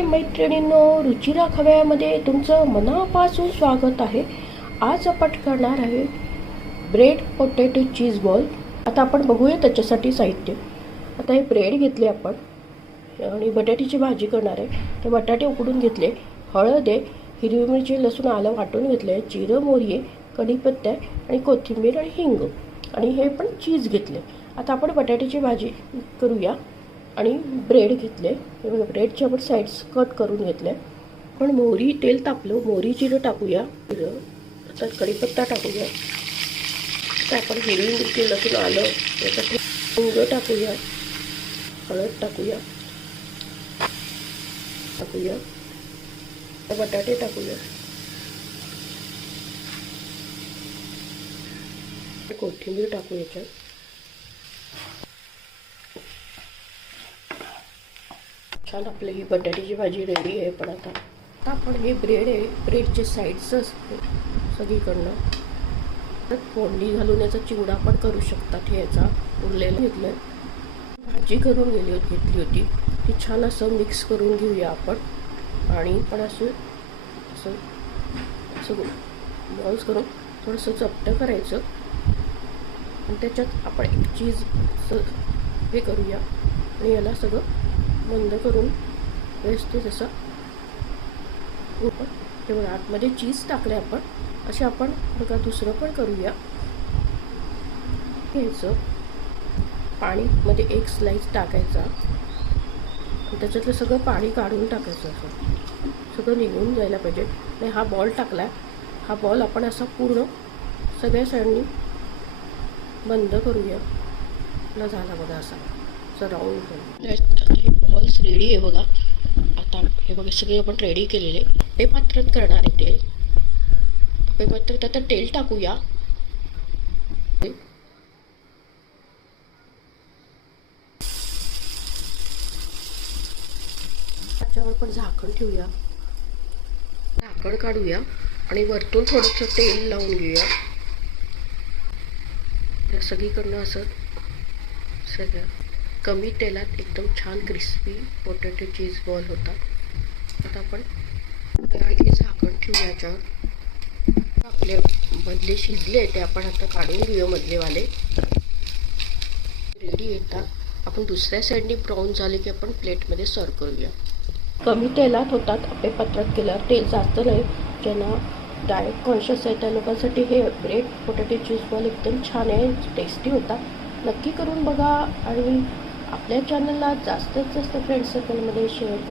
हाय मैत्रिणींनो, रुचिरा खव्यामध्ये तुमचं मनापासून स्वागत आहे. आज आपण करणार आहे ब्रेड पोटॅटो चीज बॉल. आता आपण बघूया त्याच्यासाठी साहित्य. आता हे ब्रेड घेतले आपण आणि बटाट्याची भाजी करणार आहे. तर बटाटे उकडून घेतले, हळद आहे, हिरवी मिरची, लसूण, आलं वाटून घेतले, जिरं, मोहरी आहे, कढीपत्ता आणि कोथिंबीर आणि हिंग आणि हे पण चीज घेतले. आता आपण बटाट्याची भाजी करूया. आणि ब्रेड घेतले, हे बघा ब्रेडचे आपण साईड्स कट करून घेतले. पण मोहरी तेल तापलं, मोहरी जिरं टाकूया. जिरं, आता कढीपत्ता टाकूया. आता आपण हिरवी मिरची, लसूण, आलं, याच्यात हिंग टाकूया, हळद टाकूया, बटाटे टाकूया, कोथिंबीर टाकू याच्यात. छान आपली ही बटाट्याची भाजी रेडी आहे. पण आता आपण हे ब्रेड आहे, ब्रेडचे साईड्स सगळीकडनं तर फोडणी घालून याचा चिवडा पण करू शकतात. हे याचा उरलेला घेतलं, भाजी करून घेतली होती ती छान असं मिक्स करून घेऊया आपण. आणि पण असं असं असं बॉल्स करून थोडंसं चपटं करायचं आणि त्याच्यात आपण एक चीज हे करूया आणि याला सगळं बंद करून व्यवस्थित असं हे बघा आतमध्ये चीज टाकले आपण. असे आपण बघा दुसरं पण करूया. घ्यायचं, पाणीमध्ये एक स्लाइस टाकायचा आणि त्याच्यातलं सगळं पाणी काढून टाकायचं, असं सगळं निघून जायला पाहिजे. आणि हा बॉल टाकला, हा बॉल आपण असा पूर्ण सगळ्या साईडनी बंद करूया. झाला बघा असा राऊंड. हे बॉल्स रेडी आहे बघा. आता हे बघा सगळे आपण रेडी केलेले. ते पात्रात करणार आहे तेल. ते पात्रात आता तेल टाकूया. त्याच्यावर पण झाकण ठेवूया, झाकण काढूया आणि वरतून थोडंसं तेल लावून घेऊया. सगळीकडनं असं सगळं कमी तेलात एकदम छान क्रिस्पी पोटॅटो चीज बॉल होता. आता आपण आणखी झाकण ठेवूया याच्यावर. आपले मधले शिजले ते आपण आता काढून घेऊया. मधलेवाले रेडी येतात. आपण दुसऱ्या साईडने ब्राऊन झाले की आपण प्लेटमध्ये सर्व करूया. कमी तेलात होतात आपले पत्रात केल्यावर. तेल जास्त नाही. ज्यांना डाएट कॉन्शियस आहे त्या लोकांसाठी हे ब्रेड पोटॅटो चीज बॉल एकदम छान आहे, टेस्टी होता. नक्की करून बघा आणि आपल्या चॅनलला जास्तीत जास्त फ्रेंड सर्कलमध्ये शेअर